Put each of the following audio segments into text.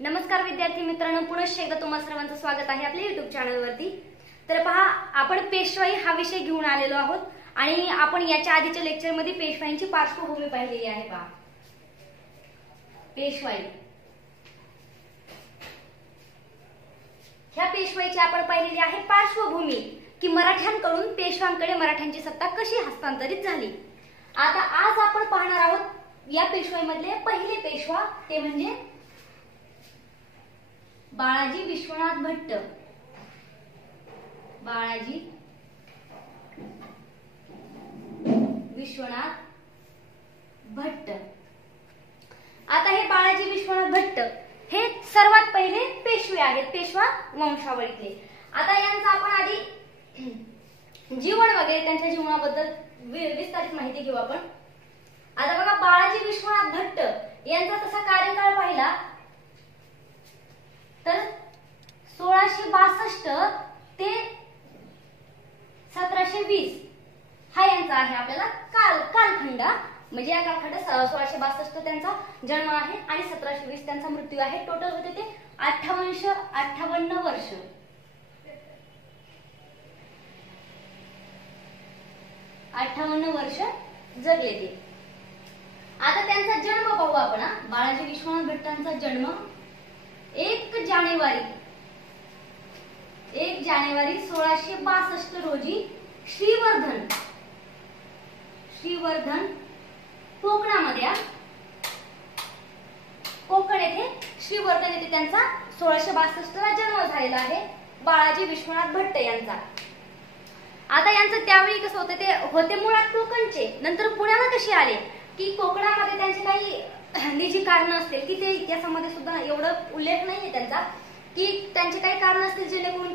नमस्कार विद्यार्थी मित्रांनो, पुनश्च एकदा तुम्हा सर्वांचं स्वागत आहे आपल्या YouTube चॅनलवरती। तर पहा, आपण पेशवाई हा विषय घेऊन आलेलो आहोत आणि आपण याच्या आधीच्या लेक्चरमध्ये पेशवाईंची पार्श्वभूमी पाहिलेली आहे। पहा, पेशवाई ह्या पेशवाईची आपण पाहिलेली आहे पार्श्वभूमी की मराठ्यांकडून पेशवांकडे मराठ्यांची सत्ता कशी हस्तांतरित झाली। आता आज आपण पाहणार आहोत या पेशवाईमधले पहिले पेशवा, ते म्हणजे बाळाजी विश्वनाथ भट्ट। बाळाजी विश्वनाथ भट्ट। आता हे बाळाजी विश्वनाथ भट्ट हे सर्वात पहिले पेशवे आहेत, पेशवा वंशावळीतले। आता यांचा आपण आधी जीवन वगैरे त्यांच्या जीवनाबद्दल विस्तारित माहिती घेऊ आपण। आता बघा, बाळाजी विश्वनाथ भट्ट यांचा तसा कार्यकाळ पाहिला तर 1662 ते 1720 हा यांचा आहे आपल्याला कालखंड। म्हणजे या कालखंडात 1662 त्यांचा जन्म आहे आणि 1720 त्यांचा मृत्यू आहे। टोटल होते ते 58 वर्ष। वर्ष जगले ते। आता त्यांचा जन्म पाहू आपण। बाळाजी विश्वनाथ भट्टांचा जन्म 1 जानेवारी 1662 रोजी श्रीवर्धन कोकणामध्ये, कोकण येथे श्रीवर्धन येथे त्यांचा 1662 ला जन्म झालेला आहे बाळाजी विश्वनाथ भट्ट यांचा। आता यांचं त्यावेळी कसं होतं, ते होते मुळात कोकणचे, नंतर पुण्याला कसे आले की कोकणामध्ये त्यांचे काही निजी कारण असतील की ते इतिहासामध्ये सुद्धा एवढं उल्लेख नाहीये त्यांचा, की त्यांचे काही कारण असतील जेणेकरून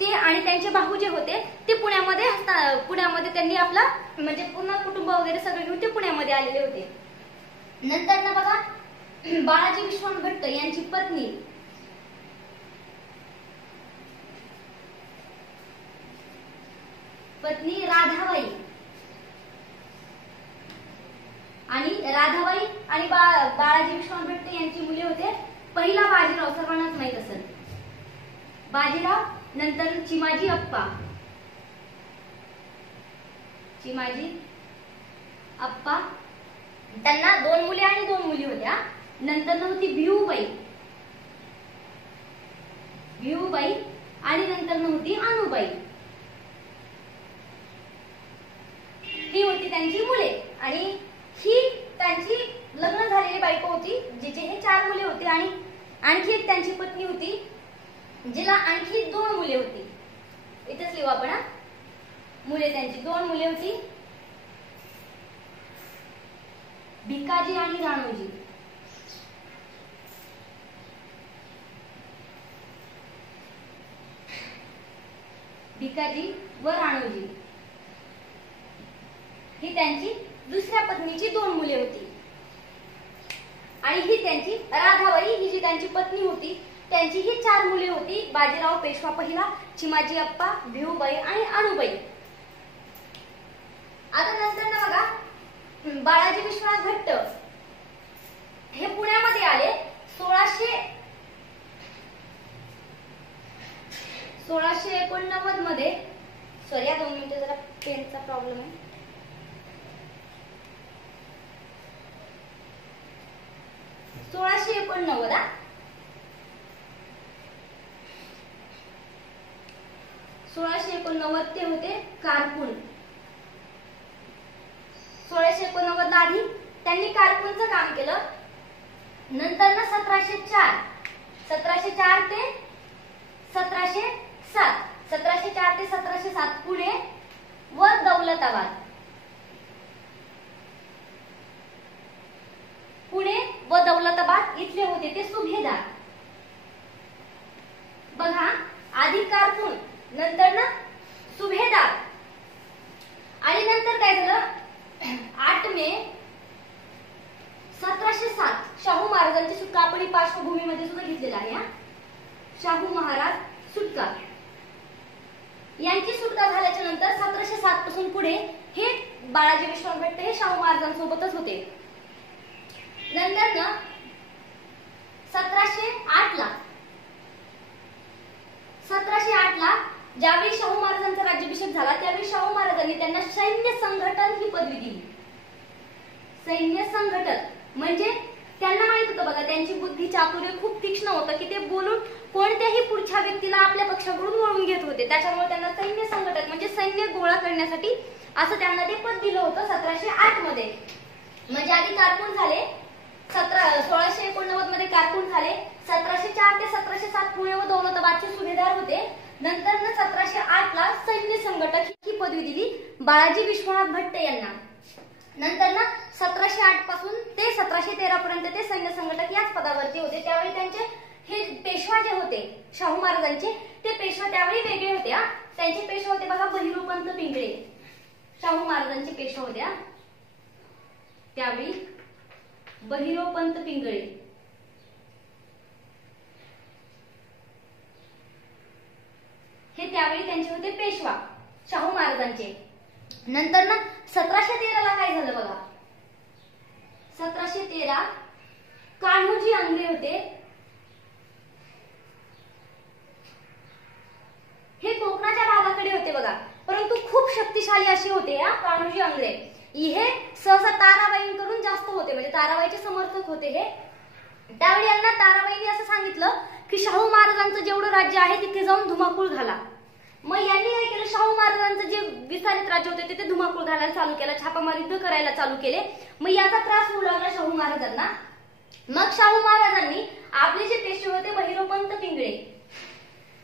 ते आणि त्यांचे भाऊ जे होते ते पुण्यामध्ये त्यांनी आपला म्हणजे पूर्ण कुटुंब वगैरे सगळे घेऊन ते पुण्यामध्ये आलेले होते। नंतर ना बघा, बाळाजी विश्वनाथ भट्ट यांची पत्नी राधाबाई आणि बाळाजी विश्वनाथ भट्ट यांची मुले होते। पहिला बाजीराव, सर्वांनाच माहित असेल बाजीराव, नंतर चिमाजी अप्पा, त्यांना 2 मुले आणि 2 मुली होत्या। नंतर नव्हती भिऊबाई आणि नंतर नव्हती अनुबाई, ही होती त्यांची मुले। आणि ही त्यांची लग्न झालेली बायको होती, जिचे हे 4 मुले होते आणि आणखी एक त्यांची पत्नी होती जिला आणखी 2 मुले होती। इथेच लिहू आपण मुले, त्यांची 2 मुले होती, भिकाजी आणि राणोजी। भिकाजी व राणोजी ही त्यांची दुसऱ्या पत्नीची 2 मुले होती। आणि ही त्यांची राधाबाई, ही जी त्यांची पत्नी होती, त्यांची ही 4 मुले होती, बाजीराव पेशवा पहिला, चिमाजी अप्पा, भिऊबाई आणि अनुबाई। आता नंतर ना बघा, बाळाजी विश्वनाथ भट्ट हे पुण्यामध्ये आले 1689 मध्ये। सॉरी, 2 मिनिटं, जरा पेनचा प्रॉब्लेम आहे। 1689 ते होते कारकून। 1689 आधी त्यांनी कारकूनचं काम केलं। नंतर ना 1704 ते 1707 पुणे व दौलताबाद, इथले होते ते सुभेदार। बघा, आधी कारकून, नंतर ना सुभेदार, आणि नंतर काय झालं, 8 मे 1707 शाहू महाराजांची सुटका आपण पार्श्वभूमीमध्ये सुद्धा घेतलेला आहे। शाहू महाराज सुटका, यांची सुटका झाल्याच्या नंतर 1707 पासून पुढे हे बाळाजी विश्वनाथ भट्ट हे शाहू महाराजांसोबतच होते। नंतर ना 1708 ला ज्यावेळी शाहू महाराजांचा राज्याभिषेक झाला त्यावेळी शाहू महाराजांनी त्यांना सैन्य संघटन ही पदवी दिली. सैन्य संघटन म्हणजे त्यांना माहित होतं बघा, त्यांची बुद्धी चातुर्य खूप तीक्ष्ण होतं की ते बोलून कोणत्याही पुढच्या व्यक्तीला आपल्या पक्षाकडून वळून घेत होते. त्याच्यामुळे त्यांना सैन्य संघटक म्हणजे सैन्य गोळा करण्यासाठी असं त्यांना ते पद दिलं होतं 1708 मध्ये. म्हणजे आधी कारकून झाले 1689 मध्ये कारकून झाले, 1704 ते 1707 पुणे व दौलताबादचे सुभेदार होते. नंतर 1708 ला सैन्य संघटक ही पदवी दिली बाळाजी विश्वनाथ भट्ट यांना. नंतर 1708 पासून ते 1713 पर्यंत ते सैन्य संघटक याच पदावरती होते. त्यावेळी त्यांचे हे पेशवा जे होते शाहू महाराजांचे ते पेशवा त्यावेळी वेगळे होते. त्यांचे पेशवा होते बघा बहिरोपंत पिंगळे. शाहू महाराजांचे पेशवा होते त्यावेळी बहिरोपंत पिंगळे. हे त्यावेळी त्यांचे होते पेशवा शाहू महाराजांचे. नंतर 1713 ला काय झालं बघा, 1713 कान्होजी आंग्रे होते. हे कोकणाच्या भागाकडे होते बघा, परंतु खूप शक्तिशाली असे होते कान्होजी आंग्रे. हे सहसा ताराबाईंकडून जास्त होते, म्हणजे ताराबाईचे समर्थक होते हे. त्यावेळी यांना ताराबाईंनी असं सांगितलं की शाहू महाराजांचं जेवढं राज्य आहे तिथे जाऊन धुमाकूळ घाला. मग यांनी काय केलं, शाहू महाराजांचं जे विस्तारित राज्य होते तिथे धुमाकूळ घालायला चालू केलं, छापामार युद्ध करायला चालू केले. मग याचा त्रास होऊ लागला शाहू महाराजांना. मग शाहू महाराजांनी आपले जे पेशवे होते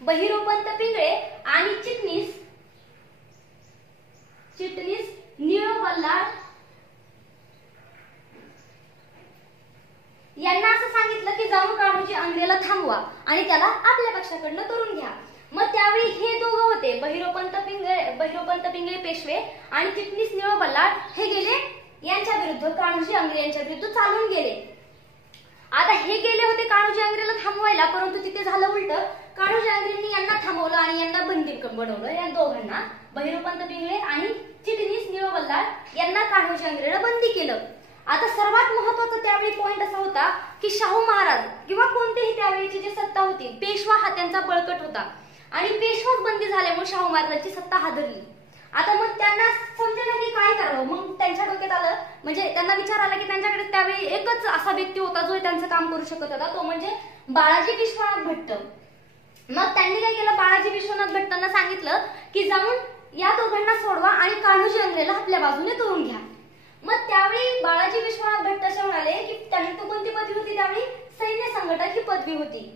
बहिरोपंत पिंगळे आणि चिटणीस निळो बल्लाळ यांना असं सांगितलं की जाऊन कान्होजी आंग्रेला थांबवा आणि त्याला आपल्या पक्षाकडनं करून घ्या. मग त्यावेळी हे दोघं होते बहिरोपंत पिंगळे पेशवे आणि चिटणीस निळो बल्लाळ हे गेले यांच्या विरुद्ध, कान्होजी आंग्रे यांच्या विरुद्ध चालून गेले. आता हे गेले होते कान्होजी आंग्रेला थांबवायला, परंतु तिथे झालं उलट. कान्होजी आंग्रेंनी यांना थांबवलं आणि यांना बंदी बनवलं. या दोघांना बहिरोपंत पिंगळे आणि चिटणीस निळो बल्लाळ यांना कान्होजी आंग्रेला बंदी केलं. आता सर्वात महत्वाचा त्यावेळी पॉइंट असा होता की शाहू महाराज किंवा कोणतीही त्यावेळीची जी सत्ता होती, पेशवा हा त्यांचा बळकट होता आणि पेशवाच बंदी झाल्यामुळे शाहू महाराजांची सत्ता हादरली. आता मग त्यांना समजेना की काय करावं. मग त्यांच्या डोक्यात आलं, म्हणजे त्यांना विचार आला की त्यांच्याकडे त्यावेळी एकच असा व्यक्ती होता जो त्यांचं काम करू शकत होता, तो म्हणजे बाळाजी विश्वनाथ भट्ट. मग त्यांनी काय केलं, बाळाजी विश्वनाथ भट्टांना सांगितलं की जाऊन या दोघांना सोडवा आणि कान्होजी आंग्रेला आपल्या बाजूने करून घ्या. मग त्यावेळी बाळाजी विश्वनाथ भट्ट असे म्हणाले की त्यांनी तो कोणती पदवी होती, त्यावेळी सैन्य संघटक ही पदवी होती.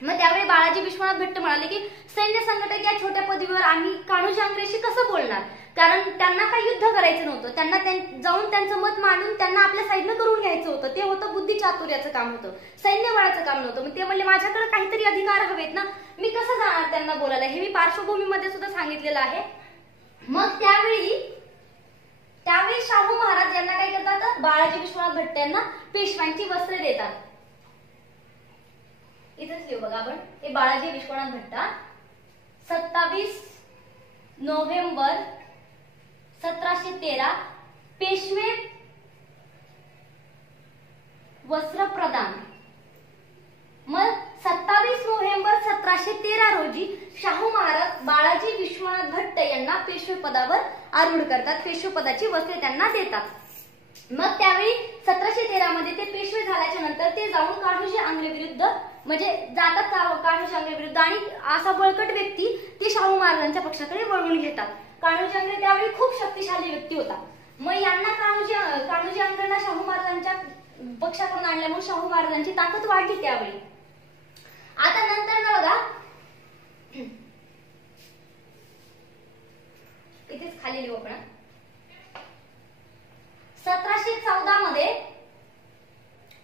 मग त्यावेळी बाळाजी विश्वनाथ भट्ट म्हणाले की सैन्य संघटक या छोट्या पदवीवर आम्ही कान्होजी आंग्रेशी कसं बोलणार, कारण त्यांना काही युद्ध करायचं नव्हतं, त्यांना जाऊन त्यांचं मत मांडून त्यांना आपल्या साईडनं करून घ्यायचं होतं. ते होतं बुद्धी चातुर्याचं काम होतं, सैन्य बळाचं काम नव्हतं. मग ते म्हणले माझ्याकडे काहीतरी अधिकार हवेत ना, मी कसं जाणार त्यांना बोलायला, हे मी पार्श्वभूमीमध्ये सुद्धा सांगितलेलं आहे. मग त्यावेळी शाहू महाराज यांना काय करतात, बाळाजी विश्वनाथ भट्ट यांना पेशव्यांची वस्त्रे देतात. इथेच लिहू बघा आपण, हे बाळाजी विश्वनाथ भट्ट 27 नोव्हेंबर 1713 पेशवे वस्त्र प्रदान. मग 27 नोव्हेंबर 1713 रोजी शाहू महाराज बाळाजी विश्वनाथ भट्ट यांना पेशवे पदावर आरूढ करतात, पेशवे पदाची वस्त्रे त्यांना देतात. मग त्यावेळी 1713 मध्ये ते पेशवे झाल्याच्या नंतर ते जाऊन कान्होजी आंग्रे विरुद्ध म्हणजे जातात कान्होजी आंग्रे विरुद्ध आणि असा बळकट व्यक्ती ते शाहू महाराजांच्या पक्षाकडे वळवून घेतात. कान्होजी आंग्रे त्यावेळी खूप शक्तिशाली व्यक्ती होता. मग यांना कान्होजी आंग्रेंना शाहू महाराजांच्या पक्षाकडून आणल्यामुळे शाहू महाराजांची ताकद वाढली त्यावेळी. आता नंतर ना बघा इथेच खाली लिहू आपण, 1714 मध्ये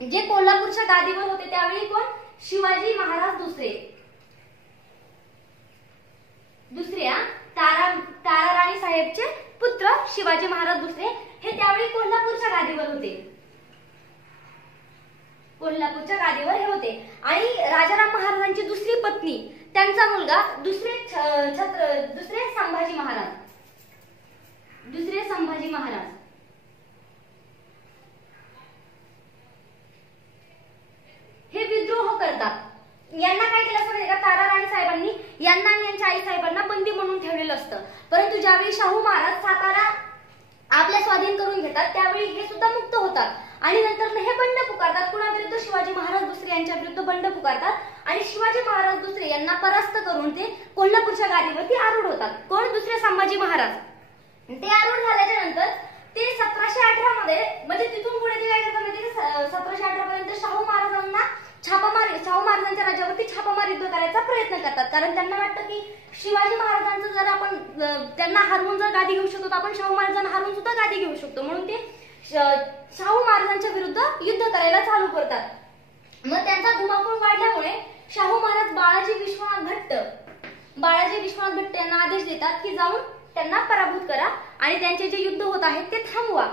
जे कोल्हापूरच्या गादीवर होते त्यावेळी कोण, शिवाजी महाराज दुसरे तारा राणी साहेबचे पुत्र शिवाजी महाराज दुसरे हे त्यावेळी कोल्हापूरच्या गादीवर होते. आणि राजाराम महाराजांची दुसरी पत्नी त्यांचा मुलगा दुसरे संभाजी महाराज हे विद्रोह शाहू महाराज सातारा आपल्या स्वाधीन करून घेतात त्यावेळी हे सुद्धा मुक्त होतात आणि नंतर हे बंड पुकारतात कुणाविरुद्ध शिवाजी महाराज दुसरे यांच्या विरुद्ध बंड पुकारतात आणि शिवाजी महाराज दुसरे यांना परास्त करून ते कोल्हापूरच्या गादीवरती आरूढ होतात. कोण? दुसरे संभाजी महाराज. ते आरूढ झाल्याच्या नंतर ते 1718 मध्ये म्हणजे तिथून पुढे ते काय करतात म्हणजे 1718 पर्यंत शाहू महाराजांच्या राज्यावरती छापामार युद्ध करायचा प्रयत्न करतात कारण त्यांना वाटतं की शिवाजी महाराजांचं जर आपण त्यांना हरवून जर गादी घेऊ शकतो तर आपण शाहू महाराजांना हरवून सुद्धा गादी घेऊ शकतो म्हणून ते शाहू महाराजांच्या विरुद्ध युद्ध करायला चालू करतात. मग त्यांचा धुमाकूळ वाढल्यामुळे शाहू महाराज बाळाजी विश्वनाथ भट्ट यांना आदेश देतात की जाऊन त्यांना पराभूत करा आणि त्यांचे जे युद्ध होत आहेत ते थांबवा.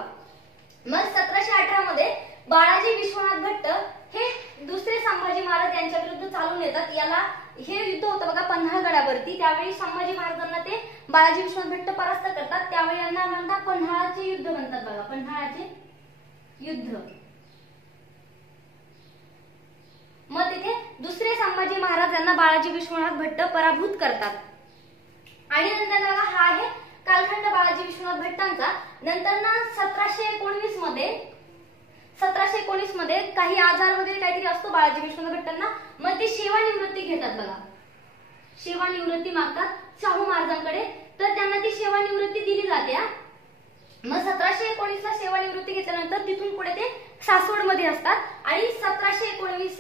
मग 1718 मध्ये बाळाजी विश्वनाथ भट्ट हे दुसरे संभाजी महाराज यांच्या विरुद्ध चालून येतात. याला हे युद्ध होतं बघा पन्हाळगडावरती. त्यावेळी संभाजी महाराजांना ते बाळाजी विश्वनाथ भट्ट परास्त करतात. त्यावेळी यांना म्हणतात पन्हाळाचे युद्ध म्हणतात बघा, पन्हाळाचे युद्ध. मग तिथे दुसरे संभाजी महाराज यांना बाळाजी विश्वनाथ भट्ट पराभूत करतात आणि नंतर बघा हा आहे कालखंड बाळाजी विश्वनाथ भट्टांचा. नंतर ना 1719 मध्ये काही आजार वगैरे काहीतरी असतो बाळाजी विश्वनाथ भट्टांना. मग ते सेवानिवृत्ती घेतात बघा, सेवानिवृत्ती मागतात शाहू महाराजांकडे तर त्यांना ती सेवानिवृत्ती दिली जाते. मग 1719 ला सेवानिवृत्ती घेतल्यानंतर तिथून पुढे ते सासवड मध्ये असतात आणि 1719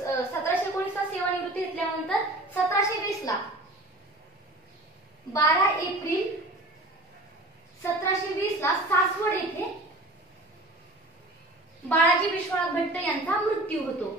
ला सेवानिवृत्ती घेतल्यानंतर 1720 ला 12 एप्रिल 1720 ला सासवड येथे बाळाजी विश्वनाथ भट्ट यांचा मृत्यू होतो.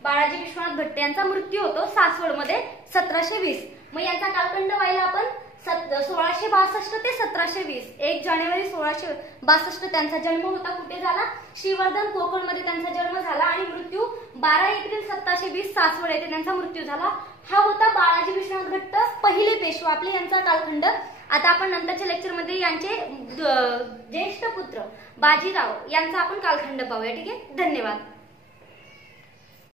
बाळाजी विश्वनाथ भट्ट यांचा मृत्यू होतो सासवड मध्ये 1720. मग यांचा कालखंड पाहिला आपण 1662 ते 1720. 1 जानेवारी 1662 त्यांचा जन्म होता. कुठे झाला? श्रीवर्धन कोकण मध्ये त्यांचा जन्म झाला आणि मृत्यू 12 एप्रिल 1720 सासवड येथे त्यांचा मृत्यू झाला. हा होता बाळाजी विश्वनाथ भट्ट पहिले पेशवा आपले यांचा कालखंड. आता आपण नंतरच्या लेक्चर मध्ये यांचे ज्येष्ठ पुत्र बाजीराव यांचा आपण कालखंड पाहूया. ठीक आहे, धन्यवाद.